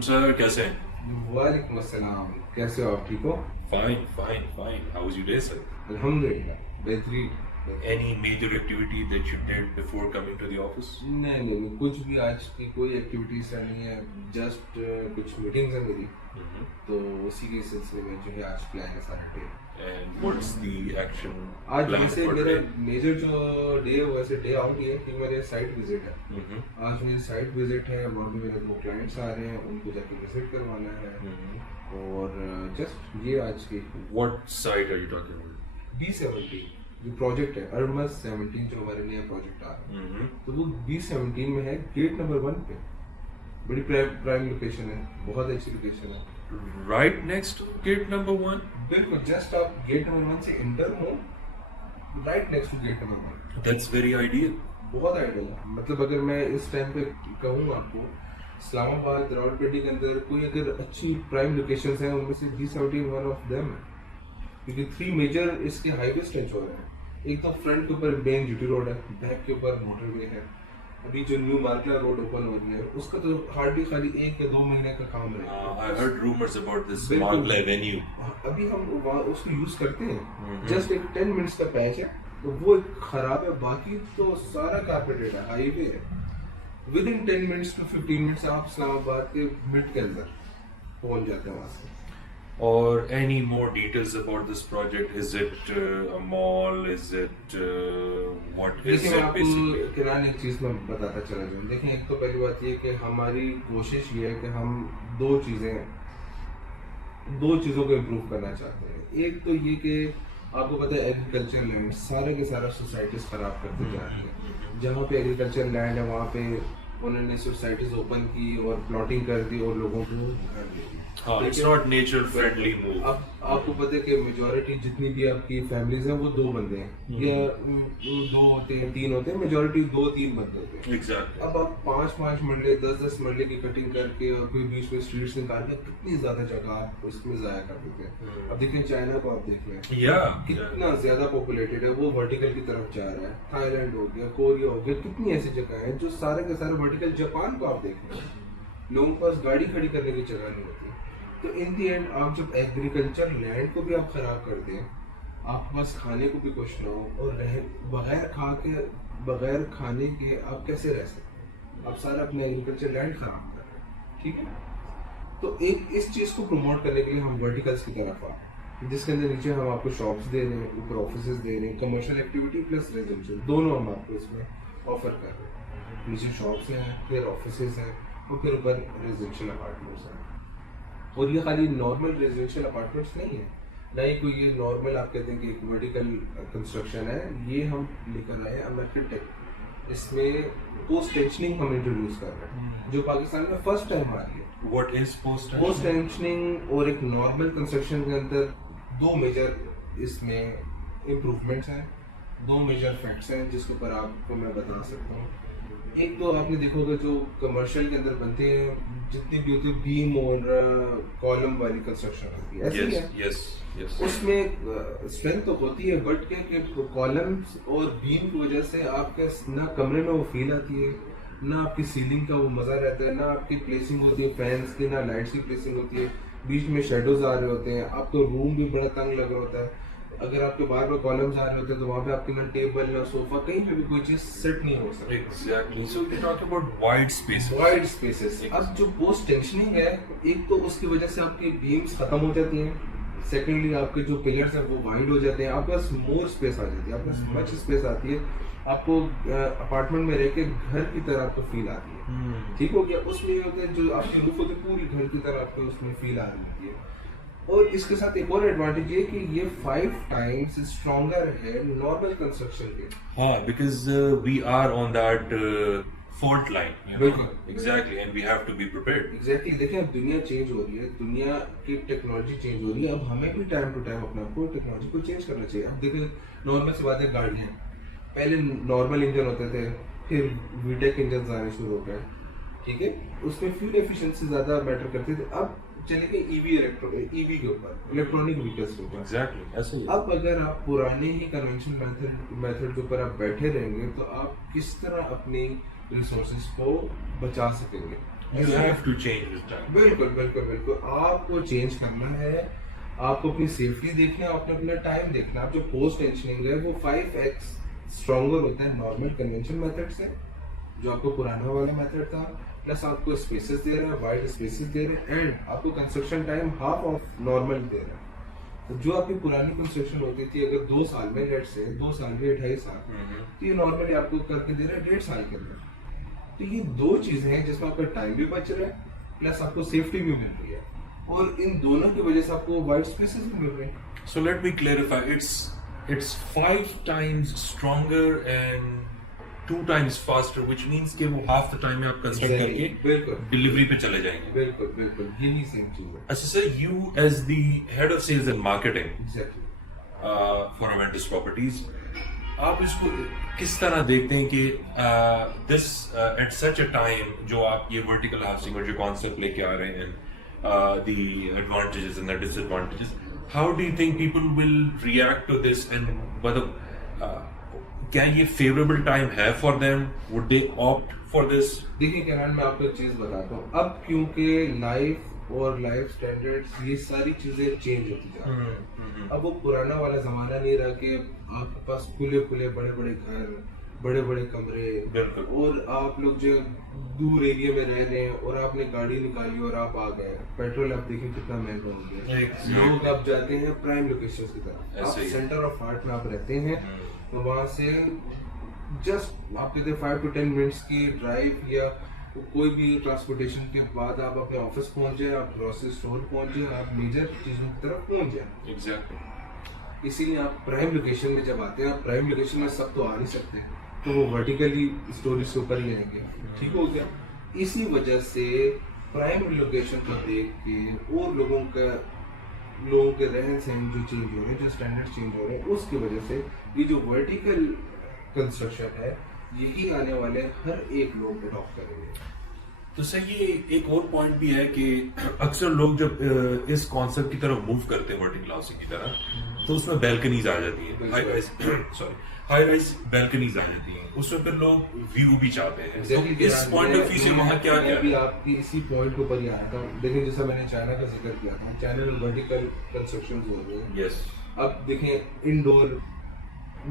वालेकुम सर, कैसे हैं? वालेकुम अस्सलाम। कैसे हो आप? ठीक हो? Fine fine fine. How was your day sir? अल्हम्दुलिल्लाह बेहतरीन। Any major activity that you did before coming to the office? नहीं, कुछ भी आज की कोई एक्टिविटीज नहीं है। जस्ट कुछ मीटिंग्स है मेरी, तो उसी के सिलसिले में जो है आज प्लान है सारा day. And what's the action आज plan वैसे for मेरा today? मेजर जो डे है वैसे डे आउट ही है कि मेरे साइट विजिट है। आज मेरी साइट विजिट है, वहाँ पे मेरे 2 क्लाइंट्स आ रहे हैं, उनको जाके विजिट करवाना है। और जस्ट ये आज की What site are you talking about? B17 जो प्रोजेक्ट है अर्बस 17 जो हमारे नया प्रोजेक्ट आ रहा है, तो वो B17 में है, गेट नंबर 1 पे। बड़ी प्राइम लोकेशन है, बहुत अच्छी लोकेशन है। Right next to gate number 1? बिल्कुल, जस्ट आप गेट नंबर 1 से एंटर हो, right next to gate number 1। That's very ideal. बहुत आइडियल है। मतलब अगर मैं इस टाइम पे कहूँ आपको, इस्लामाबाद रावलपिंडी के अंदर कोई अगर अच्छी प्राइम लोकेशंस हैं, उनमें से B17 वन ऑफ देम है, क्योंकि 3 मेजर इसके हाईवे स्ट्रेच हो रहे हैं। एक तो फ्रंट के ऊपर मेन जीटी रोड है, बैक के ऊपर मोटरवे है। अभी जो न्यू मार्कला रोड ओपन हो रही है, उसका तो हार्डली खाली 1 या 2 महीने का काम है। I heard rumors about this बिल्कुल। Margla Avenue. अभी हम वहाँ उसको यूज करते हैं, जस्ट एक 10 मिनट्स का पैच है, तो वो एक खराब है, बाकी तो सारा कारपेटेड है, हाईवे है। Within 10 minutes to 15 minutes आप इस्लामाबाद के मिड के अंदर पहुंच जाते हैं वहाँ से। Or any more details about this project? Is it a mall? Is it what is देखिए, मैं it basically? आपको किराने एक चीज़ में बताता चला जाऊँ। देखिए, एक तो पहली बात ये कि हमारी कोशिश ये है कि हम दो चीज़ों को इम्प्रूव करना चाहते हैं। एक तो ये कि आपको पता है एग्रीकल्चर लैंड सारा के सारा सोसाइटीज़ खराब करते जा रही है। जहाँ पे एग्रीकल्चर लैंड है वहाँ पे उन्होंने सोसाइटीज़ ओपन की और प्लॉटिंग कर दी और लोगों को घर दे दी। It's not nature friendly move. अब आपको पता है कि मेजॉरिटी जितनी भी आपकी फैमिलीज हैं वो 2 बंदे हैं, या 2 होते हैं, 3 होते हैं, मेजॉरिटी 2-3 बंदे होते हैं। Exactly. अब आप 5-5 मरले 10-10 मरले की कटिंग करके और कोई बीच में स्ट्रीट्स निकाल के कितनी ज्यादा जगह आप उसमें जाया कर देते हैं। अब देखें चाइना को, आप देख लें Yeah. कितना ज्यादा पॉपुलेटेड है, वो वर्टिकल की तरफ जा रहा है। थाईलैंड हो गया, कोरिया हो गया, कितनी ऐसी जगह है जो सारे के सारे वर्टिकल। जापान को आप देख लें, लोगों के पास गाड़ी खड़ी करने की जगह नहीं होती। तो इन दी एंड आप जब एग्रीकल्चर लैंड को भी आप खराब कर दें, आपके पास खाने को भी कुछ ना हो और बगैर खाने के आप कैसे रह सकते हैं? आप सारा अपना एग्रीकल्चर लैंड खराब कर रहे हैं, ठीक है। तो एक इस चीज़ को प्रमोट करने के लिए हम वर्टिकल्स की तरफ आ, जिसके अंदर नीचे हम आपको शॉप्स दे रहे हैं, ऊपर ऑफिसेज दे रहे हैं, कमर्शियल एक्टिविटी प्लस रेजिडेंशियल दोनों हम आपको इसमें ऑफर कर रहे हैं। नीचे शॉप्स हैं, फिर ऑफिसेज हैं और फिर ऊपर रेजिडेंशियल अपार्टमेंट्स हैं। और ये खाली नॉर्मल रेजिडेंशियल अपार्टमेंट्स नहीं है, ना ही कोई ये नॉर्मल आप कहते हैं कि एक वर्टिकल कंस्ट्रक्शन है। ये हम लेकर आए अमेरिकन टेक, इसमें पोस्ट टेंशनिंग हम इंट्रोड्यूस कर रहे हैं, जो पाकिस्तान में फर्स्ट टाइम आ रही है। What is post post tensioning और एक नॉर्मल कंस्ट्रक्शन के अंदर 2 मेजर इसमें इम्प्रूवमेंट्स हैं, 2 मेजर फैक्ट्स हैं जिसके ऊपर आपको मैं बता सकता हूँ। एक तो आपने देखोगे जो कमर्शियल के अंदर बनते हैं, जितनी भी होती है बीम और कॉलम वाली कंस्ट्रक्शन होती है, ऐसी है। Yes. उसमें स्ट्रेंथ तो होती है, बट क्या कि कॉलम्स और बीम की वजह से आपके ना कमरे में वो फील आती है, ना आपकी सीलिंग का वो मजा रहता है, ना आपकी प्लेसिंग होती है फैंस की, ना लाइट्स की प्लेसिंग होती है, बीच में शेडोज आ रहे होते हैं, आपको रूम भी बड़ा तंग लग रहा होता है। अगर आपके बार बार कॉलम्स आ रहे होते हैं तो वहाँ पे आपके ना टेबल ना सोफा कहीं पे भी कोई चीज सेट नहीं हो सकती। Exactly. So we're talking about wide spaces. Wide spaces. अब जो पोस्ट टेंशनिंग है, एक तो उसकी वजह से आपकी बीम्स खत्म हो जाती हैं, सेकेंडली आपके जो पिलर्स हैं वो वाइड हो जाते हैं, आपके पास मोर स्पेस आ जाती है, आपके पास मच स्पेस आती है, आपको अपार्टमेंट में रह के घर की तरह आपको फील आती है। ठीक हो गया। उसमें ये होता है जो आपकी रूफ होती है पूरी घर की तरह आपको उसमें फील आ रही होती है। और इसके साथ एक और एडवांटेज ये कि ये 5 टाइम्स स्ट्रॉन्गर है नॉर्मल कंस्ट्रक्शन के। हाँ, because we are on that fault line. You know? बिल्कुल। Exactly, and we have to be prepared. Exactly. देखिए, अब दुनिया चेंज हो रही है, दुनिया की टेक्नोलॉजी चेंज हो रही है, अब हमें भी टाइम टू टाइम अपना को टेक्नोलॉजी को चेंज करना चाहिए। अब देखिए, नॉर्मल सी बात है, गाड़ियाँ पहले नॉर्मल इंजन होते थे, फिर वीटेक इंजन आने शुरू हो गए, ठीक है, उसमें फ्यूल एफिशिएंसी ज्यादा मैटर करती थी। अब चले गए ईवी के ऊपर, इलेक्ट्रॉनिक व्हीकल्स के ऊपर। Exactly, ऐसे ही। अब अगर आप पुराने ही कन्वेंशनल मेथड के ऊपर आप बैठे रहेंगे तो आप किस तरह अपनी रिसोर्सेज को बचा सकेंगे? You have to change with time. बिल्कुल बिल्कुल बिल्कुल, आपको चेंज करना है, आपको अपनी सेफ्टी देखना है, आपने अपना टाइम देखना है। आप जो पोस्ट टेंशनिंग है वो 5x स्ट्रॉन्गर होता है नॉर्मल कन्वेंशन मेथड से, जो आपको पुराना वाला मेथड था, प्लस आपको स्पेसेस दे रहा है, वाइड स्पेसेस दे रहे हैं, एंड आपको construction time half of normal दे रहा है। तो जो आपकी पुरानी कंस्ट्रक्शन होती थी अगर 2 साल में, लेट से 2 साल या 2.5 साल, तो ये नॉर्मली आपको करके दे रहा है 1.5 साल के अंदर। तो ये 2 चीजें हैं जिसमें आपका टाइम भी बच रहा है, प्लस आपको सेफ्टी भी मिल रही है, और इन दोनों की वजह से आपको वाइड स्पेसेस भी मिल रहे हैं। So let me clarify. It's 5 times stronger and 2 times faster, which means कि वो half the time में आप कंस्ट्रक्ट करके बिल्कुल डिलीवरी पे चले जाएंगे। बिल्कुल बिल्कुल, यही सेम चीज है। अच्छा sir, you as the head of sales and marketing exactly. for Aventus Properties, आप इसको किस तरह देखते हैं कि this at such a time जो आप ये vertical housing और जो concept लेके आ रहे हैं, the advantages and the disadvantages, how do you think people will react to this, and मतलब क्या ये favorable time है for them? Would they opt for this? देखिए कैनान, मैं आपको एक चीज बताता हूँ। अब क्योंकि लाइफ और लाइफ स्टैंडर्ड्स ये सारी चीजें चेंज होती जा रही हैं। अब वो पुराना वाला जमाना नहीं रहा कि आपके पास खुले खुले बड़े बड़े घर, बड़े बड़े कमरे, और आप लोग जो दूर एरिया में रह रहे हैं और आपने गाड़ी निकाली और आप आ गए। पेट्रोल आप देखिए कितना महंगा हो गया। लोग अब जाते हैं प्राइम लोकेशंस की तरफ। आप सेंटर ऑफ हार्ट में आप रहते हैं, तो वहां से जस्ट आप कहते 5 to 10 मिनट्स की ड्राइव या कोई भी ट्रांसपोर्टेशन के बाद आप अपने ऑफिस पहुंच जाए, आप ग्रोसरी स्टोर पहुंच जाए, आप मेजर चीजों की तरफ पहुंच जाए। Exactly. इसीलिए आप प्राइम लोकेशन में जब आते हैं, आप प्राइम लोकेशन में सब तो आ नहीं सकते, तो वो वर्टिकली स्टोरेज से ऊपर ही आएंगे। ठीक हो गया। इसी वजह से प्राइम लोकेशन को देख के और लोगों के रहन सहन जो चेंज हो रहे हैं, जो स्टैंडर्ड चेंज हो रहे हैं, उसकी वजह से ये जो वर्टिकल कंस्ट्रक्शन है, यही आने वाले हर एक लोग अडॉप्ट करेंगे। तो सर ये एक और पॉइंट भी है कि अक्सर लोग जब इस कॉन्सेप्ट की तरफ मूव करते हैं वर्टिकल हाउसिंग की तरह, तो उसमें बैल्कनीज आ जाती है, हाई राइज बैल्कनीज आ जाती हैं, उसमें फिर लोग व्यू भी चाहते हैं। तो इस पॉइंट ऑफ व्यू से वहाँ क्या क्या है? आपकी इसी पॉइंट के ऊपर ही आया था। देखिए जैसा मैंने चाइना का जिक्र किया था, चाइना में वर्टिकल कंस्ट्रक्शन हो रही है। यस। अब देखें इंडोर,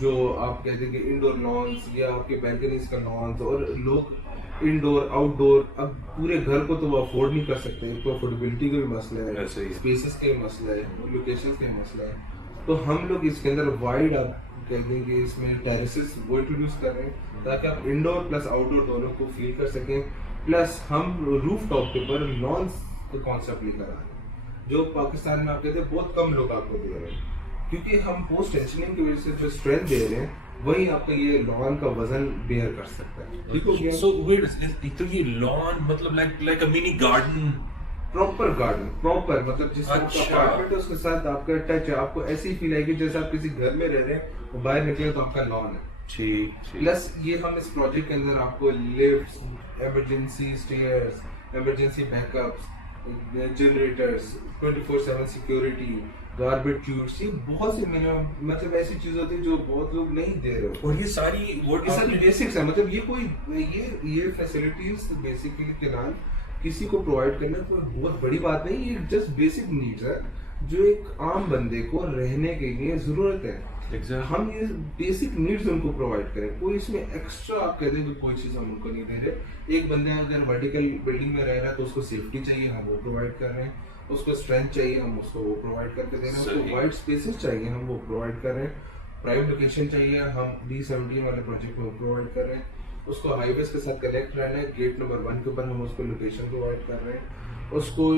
जो आप कहते हैं कि इंडोर लॉन्स या आपके बैल्कनीज का लॉन्स, और लोग इंडोर आउटडोर, अब पूरे घर को तो वो अफोर्ड नहीं कर सकते, तो अफोर्डेबिलिटी का भी मसला है, स्पेसेस का भी मसला है, लोकेशंस का भी मसला है। तो हम लोग इसके अंदर वाइड आप कहते हैं कि इसमें टेरेसेस वो इंट्रोड्यूस कर रहे हैं, ताकि आप इंडोर प्लस आउटडोर दोनों को फील कर सकें। प्लस हम रूफ टॉप के ऊपर लॉन्स का कॉन्सेप्ट लेकर आ रहे हैं, जो पाकिस्तान में आप कहते हैं बहुत कम लोग आपको दे रहे हैं, क्योंकि हम पोस्ट टेंशनिंग की वजह से जो स्ट्रेंथ दे रहे हैं, वही आपका ये लॉन का वजन बेयर कर सकता है। ठीक हो गया। सो वेट, तो ये लॉन मतलब like a mini garden, proper garden, proper मतलब जिस तरह अच्छा। का अपार्टमेंट है उसके साथ आपका टच है, आपको ऐसी ही फील आएगी जैसे आप किसी घर में रह रहे हैं, वो बाहर निकले तो आपका लॉन है। ठीक। प्लस ये हम इस प्रोजेक्ट के अंदर आपको lifts, emergency stairs, emergency backups, generators, 24/7 security, garbage tubes, ये बहुत सी मिनिमम मतलब ऐसी चीजें होती है जो बहुत लोग नहीं दे रहे हो। और ये सारी बेसिक्स है, मतलब ये कोई ये फैसिलिटीज बेसिकली फिलहाल किसी को प्रोवाइड करना कोई बहुत बड़ी बात नहीं, ये जस्ट बेसिक नीड्स है जो एक आम बंदे को रहने के लिए जरूरत है। हम ये बेसिक नीड्स उनको प्रोवाइड करें, कोई इसमें एक्स्ट्रा आप कहते हैं कि कोई चीज हम उनको नहीं दे रहे। एक बंदे अगर वर्टिकल बिल्डिंग में रह रहा है तो उसको सेफ्टी चाहिए, हम वो प्रोवाइड कर रहे हैं, उसको स्ट्रेंथ चाहिए, हम उसको वो प्रोवाइड करके दे रहे हैं, उसको वाइड स्पेसेस चाहिए, हम वो प्रोवाइड कर रहे हैं, प्राइम लोकेशन चाहिए, हम D17 वाले प्रोजेक्ट में प्रोवाइड कर रहे हैं, उसको हाईवेज के साथ कनेक्ट रहना है, गेट नंबर 1 के ऊपर हम उसको लोकेशन प्रोवाइड कर रहे हैं, उसको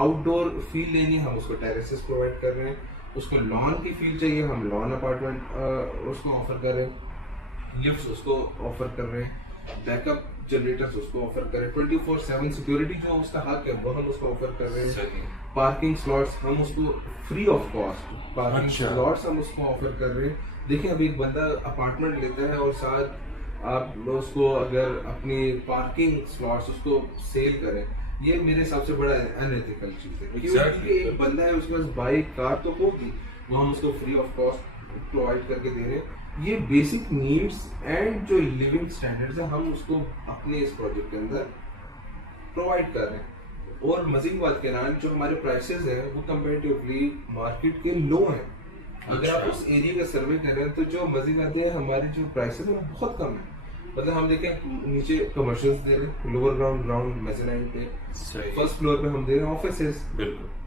आउटडोर फील लेनी है, हम उसको टेरेसेस प्रोवाइड कर रहे हैं, उसको लॉन की फील चाहिए, हम लॉन अपार्टमेंट उसको ऑफर कर रहे हैं, लिफ्ट्स उसको ऑफर कर रहे हैं, बैकअप जनरेटर्स उसको ऑफर कर रहे हैं, 24/7 सिक्योरिटी जो उसका हक है वो हम उसको ऑफर कर रहे हैं, पार्किंग स्लॉट्स हम उसको free of cost parking slots हम उसको ऑफर कर रहे हैं। देखिए अभी एक बंदा अपार्टमेंट लेता है और साथ आप उसको अगर अपनी पार्किंग स्लॉट्स उसको सेल करें, ये मेरे हिसाब से बड़ा अनएथिकल चीज है। क्योंकि एक बंदा है उसके पास बाइक कार तो होगी, वो हम उसको फ्री ऑफ कॉस्ट प्रोवाइड करके दे रहे हैं। ये बेसिक नीड्स एंड जो लिविंग स्टैंडर्ड्स है हम उसको अपने इस प्रोजेक्ट के अंदर प्रोवाइड कर रहे हैं। और मजीद बात कहना, जो हमारे प्राइसेस हैं वो कंपेरेटिवली मार्केट के लो हैं। अगर आप उस एरिया का सर्वे करें तो जो मजीद आते हैं हमारे जो प्राइसेस हैं वो बहुत कम है। मतलब हम देखें नीचे कमर्शियल्स दे रहे हैं, लोअर ग्राउंड मेज़ानाइन पे, फर्स्ट फ्लोर पे हम दे रहे हैं ऑफिसेस,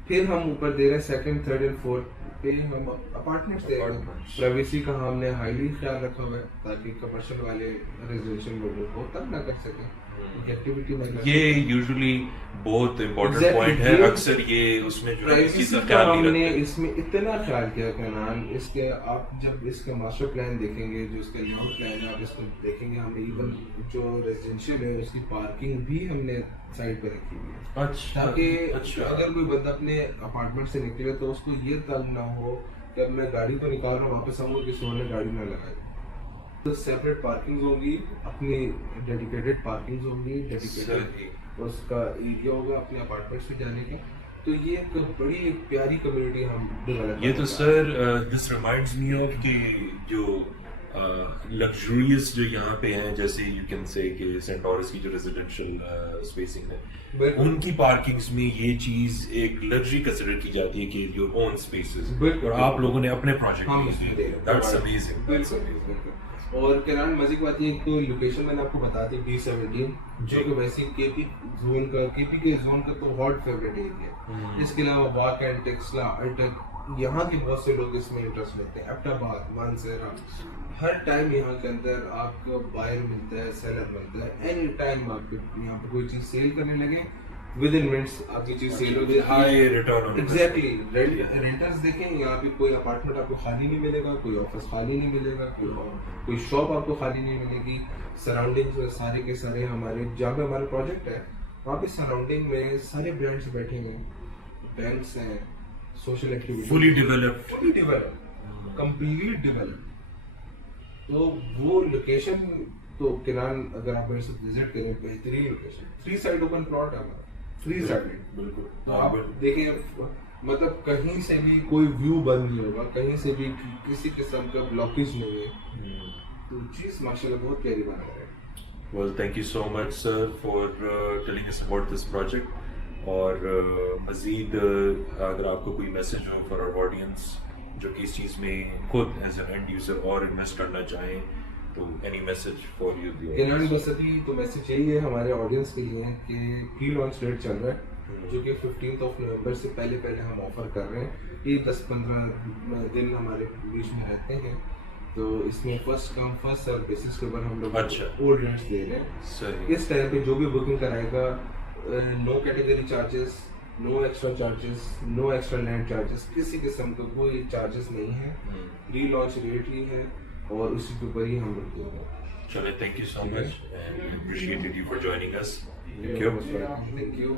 फिर हम ऊपर दे रहे हैं सेकंड, थर्ड एंड फोर्थ पे हम अपार्टमेंट्स दे रहे हैं। प्राइवेसी का हमने हाईली ख्याल रखा हुआ है ताकि कमर्शियल वाले रेजिडेंशियल लोगों को तंग ना कर सके, एक्टिविटी ना कर ये सके। यूजुअली बहुत इम्पोर्टेंट Exactly, पॉइंट है। ये अक्सर ये उसमें जो है प्राइवेसी इसका का ख्याल नहीं हमने रखते। इसमें इतना ख्याल किया कैनान, इसके आप जब इसका मास्टर प्लान देखेंगे, जो इसका लेआउट प्लान है, आप इसको देखेंगे, हमने इवन जो रेजिडेंशियल है उसकी पार्किंग भी हमने साइड पे रखी हुई है, अच्छा, ताकि अच्छा। अगर कोई बंदा अपने अपार्टमेंट से निकले तो उसको ये तंग ना हो कि अब मैं गाड़ी तो निकाल रहा हूँ, वापस आऊंगा किसी और ने गाड़ी ना लगाई। तो सेपरेट पार्किंग होगी, अपनी डेडिकेटेड पार्किंग होगी, डेडिकेटेड उसका एरिया होगा अपने अपार्टमेंट्स में जाने का। तो ये एक बड़ी प्यारी कम्युनिटी हम डेवलप ये तो sir this reminds me of कि जो लग्जरियस जो यहाँ पे हैं, जैसे यू कैन से कि सेंटोरस की जो रेजिडेंशियल स्पेसिंग है, उनकी पार्किंग्स में ये चीज एक लग्जरी कंसिडर की जाती है कि योर ओन स्पेसेस, और आप लोगों ने अपने प्रोजेक्ट, दैट्स अमेजिंग। और किरान मजीद बात ये, तो लोकेशन मैंने आपको बता दी D17, जो कि वैसे केपी के जोन का तो हॉट फेवरेट एरिया है। इसके अलावा वाक एंड टेक्सला, अल्टेक, यहाँ के बहुत से लोग इसमें इंटरेस्ट लेते हैं। अब्टाबाद, मानसेरा, हर टाइम यहाँ के अंदर आपको बायर मिलता है, सेलर मिलता है। एनी टाइम आप यहाँ पे कोई चीज सेल करने लगे, विद इन मिनट्स आपकी चीज सेल हो जाएगी, हाई रिटर्न। एग्जैक्टली। रेंटर्स देखें, यहाँ पे कोई अपार्टमेंट आपको खाली नहीं मिलेगा, कोई ऑफिस खाली नहीं मिलेगा, कोई शॉप आपको खाली नहीं मिलेगी। सराउंडिंग्स में सारे के सारे हमारे, जहाँ पे हमारा प्रोजेक्ट है वहाँ पे सराउंडिंग में सारे ब्रांड्स बैठे हुए हैं, बैंक्स हैं, social activity, fully developed, completely developed. तो वो लोकेशन तो किरान, अगर आप मेरे साथ विजिट करें, बेहतरीन लोकेशन, 3 साइड ओपन प्लॉट है हमारा, 3 साइड। बिल्कुल। तो आप देखें, मतलब कहीं से भी कोई व्यू बंद नहीं होगा, कहीं से भी किसी किस्म का ब्लॉकेज नहीं है। तो चीज माशाल्लाह बहुत प्यारी बना रहे हैं। Well, thank you so much, sir, for telling us about this project. और मज़ीद अगर आपको कोई मैसेज हो फॉर आवर ऑडियंस जो कि इस चीज़ में खुद एज एन एंड यूजर और इन्वेस्ट करना चाहें, तो एनी मैसेज फॉर यू? किरान बसती तो मैसेज यही है हमारे ऑडियंस के लिए कि प्री लॉन्च डेट चल रहा है, जो कि 15 नवंबर से पहले हम ऑफर कर रहे हैं। ये 10-15 दिन हमारे बीच में रहते हैं, तो इसमें first come first serve basis के ऊपर हम लोग ओल्ड रेंट्स दे रहे हैं। सही। इस टाइम पे जो भी बुकिंग कराएगा, no category charges, no extra charges, no extra land charges, किसी किस्म का कोई चार्जेस नहीं है। प्री लॉन्च रेट ही है और उसी के ऊपर ही हम लोग दे रहे हैं। चलिए, thank you so much and appreciated you for joining us. Thank you. Thank you.